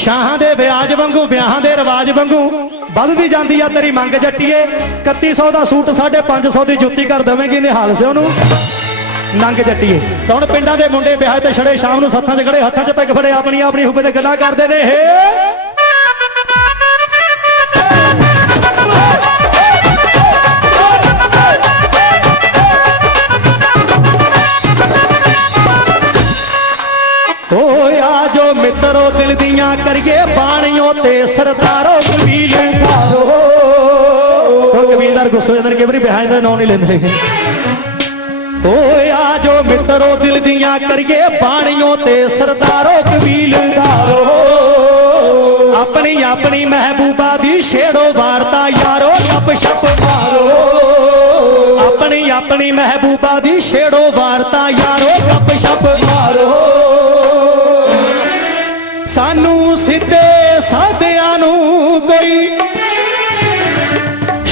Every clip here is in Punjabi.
ਸ਼ਾਹਾਂ ਦੇ ਵਿਆਜ ਵਾਂਗੂ, ਵਿਆਹਾਂ ਦੇ ਰਿਵਾਜ ਵਾਂਗੂ ਵੱਧਦੀ ਜਾਂਦੀ ਆ ਤੇਰੀ ਮੰਗ ਜੱਟੀਏ। 3100 ਦਾ ਸੂਟ 550 ਦੀ ਜੁੱਤੀ ਕਰ ਦਵੇਂਗੀ ਨਿਹਾਲ ਸੇ ਉਹਨੂੰ ਨੰਗ ਜੱਟੀਏ। ਤਾਂ ਹੁਣ ਪਿੰਡਾਂ ਦੇ ਮੁੰਡੇ ਵਿਆਹ ਤੇ ਛੜੇ, ਸ਼ਾਮ ਨੂੰ ਸੱਥਾਂ 'ਚ ਖੜੇ, ਹੱਥਾਂ 'ਚ ਪੈਗ ਫੜੇ ਆਪਣੀ ਆਪਣੀ ਹੁਬੇ ਤੇ ਗੱਲਾਂ ਕਰਦੇ ਨੇ। ਹੇ ਤੇ ਸਰਦਾਰੋ ਕਬੀਲ ਧਾਰੋ ਉਹ ਕਬੀਲਦਾਰ ਗੁੱਸੇ ਅੰਦਰ ਕਿਵਰੀ ਬਿਹਾਈ ਦਾ ਨਾਂ ਨਹੀਂ ਲੈਂਦੇ। ਓਏ ਆ ਜੋ ਮਿੱਤਰੋ, ਦਿਲ ਦੀਆਂ ਕਰੀਏ ਬਾਣੀਓ ਤੇ ਸਰਦਾਰੋ ਕਬੀਲ ਧਾਰੋ ਆਪਣੀ ਆਪਣੀ ਮਹਿਬੂਬਾ ਦੀ ਛੇੜੋ ਵਾਰਤਾ, ਯਾਰੋ ਗੱਪ ਛਪ ਮਾਰੋ। ਆਪਣੀ ਆਪਣੀ ਮਹਿਬੂਬਾ ਦੀ ਛੇੜੋ ਵਾਰਤਾ, ਯਾਰੋ ਗੱਪ ਛਪ ਮਾਰੋ।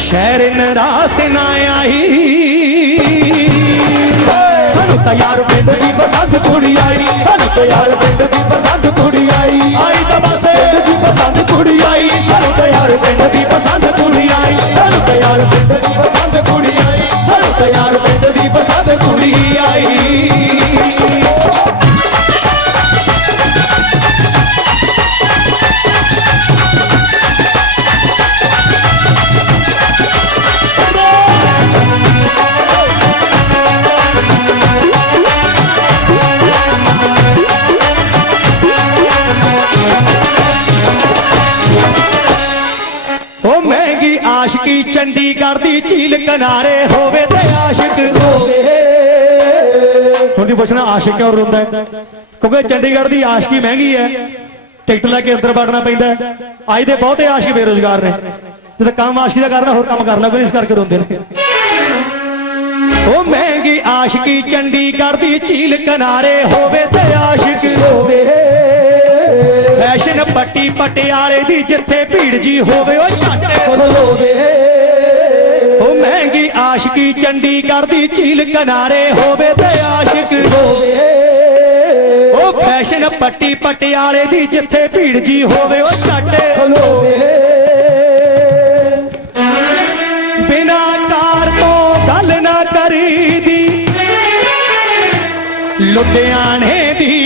ਸ਼ਹਿਰ ਨਰਾਸ ਨਾ ਆਈ। ਸਾਨੂੰ ਤਾਂ ਯਾਰ ਪਿੰਡ ਦੀ ਪਸੰਦ ਕੁੜੀ ਆਈ। ਸਾਨੂੰ ਤਾਂ ਯਾਰ ਪਿੰਡ ਦੀ ਪਸੰਦ ਆਸ਼ਕੀ ਚੰਡੀਗੜ੍ਹ ਦੀ ਝੀਲ ਕਿਨਾਰੇ ਹੋਵੇ ਤੇ ਆਸ਼ਿਕ ਹੋਵੇ। ਹੁਣ ਦੀ ਪੁੱਛਣਾ ਆਸ਼ਿਕ ਕਿਉਂ ਰੋਂਦਾ ਹੈ। ਕਿਉਂਕਿ ਚੰਡੀਗੜ੍ਹ ਦੀ ਆਸ਼ਕੀ ਮਹਿੰਗੀ ਹੈ, ਟਿਕਟ ਲੈ ਕੇ ਅੰਦਰ ਵੜਨਾ ਪੈਂਦਾ ਅੱਜ ਦੇ ਬਹੁਤੇ ਆਸ਼ਿਕ ਬੇਰੋਜ਼ਗਾਰ ਨੇ। ਜਦੋਂ ਕੰਮ ਆਸ਼ਕੀ ਦਾ ਕਰਨਾ, ਹੋਰ ਕੰਮ ਕਰਨਾ ਵੀ ਇਸ ਕਰਕੇ ਰੋਂਦੇ ਨੇ। ਉਹ ਮਹਿੰਗੀ ਆਸ਼ਕੀ ਚੰਡੀਗੜ੍ਹ ਦੀ ਝੀਲ ਕਿਨਾਰੇ ਹੋਵੇ ਤੇ ਆਸ਼ਿਕ ਹੋਵੇ। ਫੈਸ਼ਨ ਪੱਟੀ ਪਟਿਆਲੇ ਦੀ ਜਿੱਥੇ ਭੀੜ ਜੀ ਹੋਵੇ ਉਹ ਝਾਟੇ ਹੋਵੇ। ਉਹ ਮਹਿੰਗੀ ਆਸ਼ਕੀ ਚੰਡੀਗੜ੍ਹ ਦੀ ਝੀਲ ਕਿਨਾਰੇ ਹੋਵੇ ਤੇ ਆਸ਼ਿਕ। ਹੋਵੇ। ਉਹ ਫੈਸ਼ਨ ਪੱਟੀ ਪਟਿਆਲੇ ਦੀ ਜਿੱਥੇ ਭੀੜ ਜੀ ਹੋਵੇ ਉਹ ਝਾਟੇ ਹੋਵੇ। ਬਿਨਾ ਕਾਰ ਤੋਂ ਗੱਲ ਨਾ ਕਰੀਦੀ। ਲੁਧਿਆਣੇ ਦੀ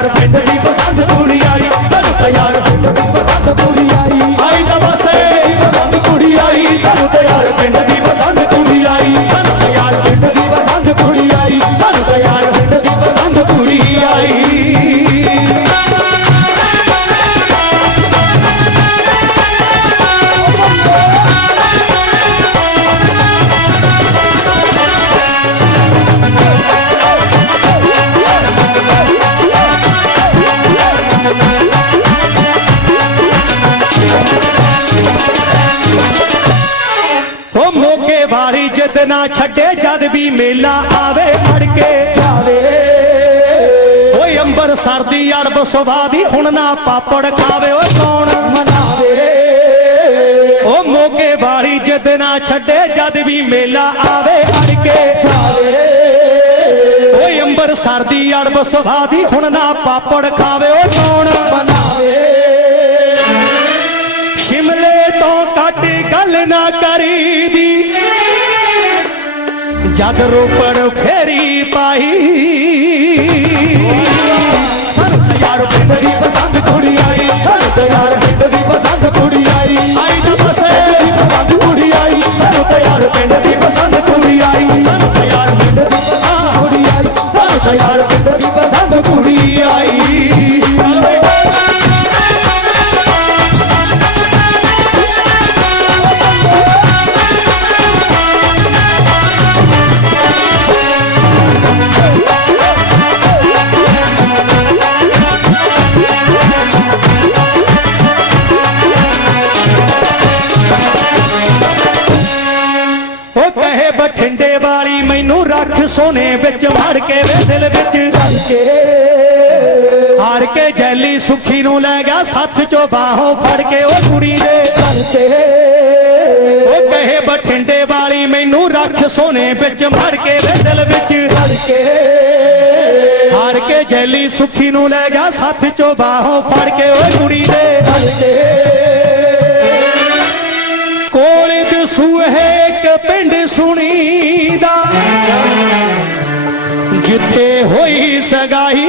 ਯਾਰ ਪਿੰਡ ਦੀ ਪਸੰਦ ਕੁੜੀ ਆਈ ਸਾਨੂੰ ਤਾਂ ਯਾਰ ਪਿੰਡ ਦੀ ਪਸੰਦ ਕੁੜੀ ਵਾਲੀ ਜਿੱਦ ਨਾ ਛੱਡੇ ਜਦ ਵੀ ਮੇਲਾ ਆਵੇ ਅੜ ਕੇ। ਜਾਵੇ ਓਏ ਅੰਬਰ ਸਰਦੀ ਅੜਬ ਸੁਭਾਦੀ ਹੁਣ ਨਾ ਪਾਪੜ ਖਾਵੇ। ਓਏ ਕੌਣ ਮਨਾਵੇ? ਉਹ ਮੋਗੇ ਵਾਲੀ ਜਿੱਦ ਨਾ ਛੱਡੇ ਜਦ ਵੀ ਮੇਲਾ ਆਵੇ ਅੜ ਕੇ। ਜਾਵੇ ਓਏ ਅੰਬਰ ਸਰਦੀ ਅੜਬ ਸੁਭਾਦੀ ਹੁਣ ਨਾ ਪਾਪੜ ਖਾਵੇ। ਓਏ ਕੌਣ ਮਨਾਵੇ? ਜਦ ਰੋਪੜ ਫੇਰੀ ਪਾਈ। ਸਾਨੂੰ ਯਾਰ ਪਿੰਡ ਦੀ ਪਸੰਦ ਕੁੜੀ ਆਈ। ਸਾਨੂੰ ਯਾਰ ਪਿੰਡ ਦੀ ਪਸੰਦ ਕੁੜੀ ਆਈ। ਆਈ ਤਾਂ ਬਸੇ ਦੀ ਪਸੰਦ ਕੁੜੀ ਆਈ। ਸਾਨੂੰ ਤਾਂ ਯਾਰ ਪਿੰਡ ਦੀ ਪਸੰਦ ਕੁੜੀ ਆਈ। ਸਾਨੂੰ ਯਾਰ ਪਿੰਡ ਦੀ ਪਸੰਦ ਕੁੜੀ ਆਈ। ਸਾਨੂੰ ਯਾਰ ਪਿੰਡ ਦੀ ਪਸੰਦ ਕੁੜੀ ਆਈ। ਮੈਨੂੰ ਸੋਨੇ ਵਿੱਚ ਮੜ ਕੇ ਵੇ ਦਿਲ ਵਿੱਚ ਰੱਖ ਕੇ। ਹਾਰ ਕੇ ਜੈਲੀ ਸੁਖੀ ਨੂੰ ਲੈ ਗਿਆ, ਸੱਥ ਚੋਂ ਬਾਹੋਂ ਫੜ ਕੇ ਉਹ ਕੁੜੀ ਦੇ ਤੇ। ਉਹ ਕਹੇ ਬਠਿੰਡੇ ਵਾਲੀ, ਮੈਨੂੰ ਰੱਖ ਸੋਨੇ ਵਿੱਚ ਮੜ ਕੇ ਵੇ ਦਿਲ ਵਿੱਚ ਕੇ। ਹਾਰ ਕੇ ਜੈਲੀ ਸੁਖੀ ਨੂੰ ਲੈ ਗਿਆ, ਸੱਥ ਚੋਂ ਬਾਹੋਂ ਫੜ ਕੇ ਉਹ ਕੁੜੀ ਦੇ ਤੇ। ਕੋਲੇ ਦਸੂਹੇ ਇੱਕ ਪਿੰਡ ਸੁਣੀ ਦਾ ਜਿੱਥੇ ਹੋਈ ਸਗਾਈ।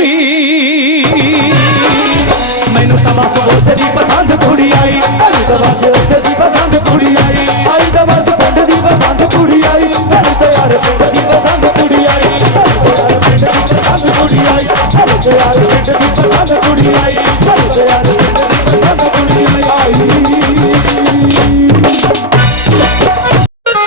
ਮੈਨੂੰ ਤਾਂ ਬਸ ਉੱਥੇ ਦੀ ਪਸੰਦ ਕੁੜੀ ਆਈ। ਆਈ ਤਾਂ ਬਸ ਉੱਥੇ ਦੀ ਪਸੰਦ ਕੁੜੀ ਆਈ। ਆਈ ਤਾਂ ਬਸ ਪਿੰਡ ਦੀ ਪਸੰਦ ਕੁੜੀ ਆਈ। ਸਾਨੂੰ ਤਾਂ ਯਾਰ ਪਿੰਡ ਦੀ ਪਸੰਦ ਕੁੜੀ ਆਈ। ਸਾਨੂੰ ਤਾਂ ਯਾਰ ਪਿੰਡ ਦੀ ਪਸੰਦ ਕੁੜੀ ਆਈ। ਸਾਨੂੰ ਤਾਂ ਯਾਰ ਪਿੰਡ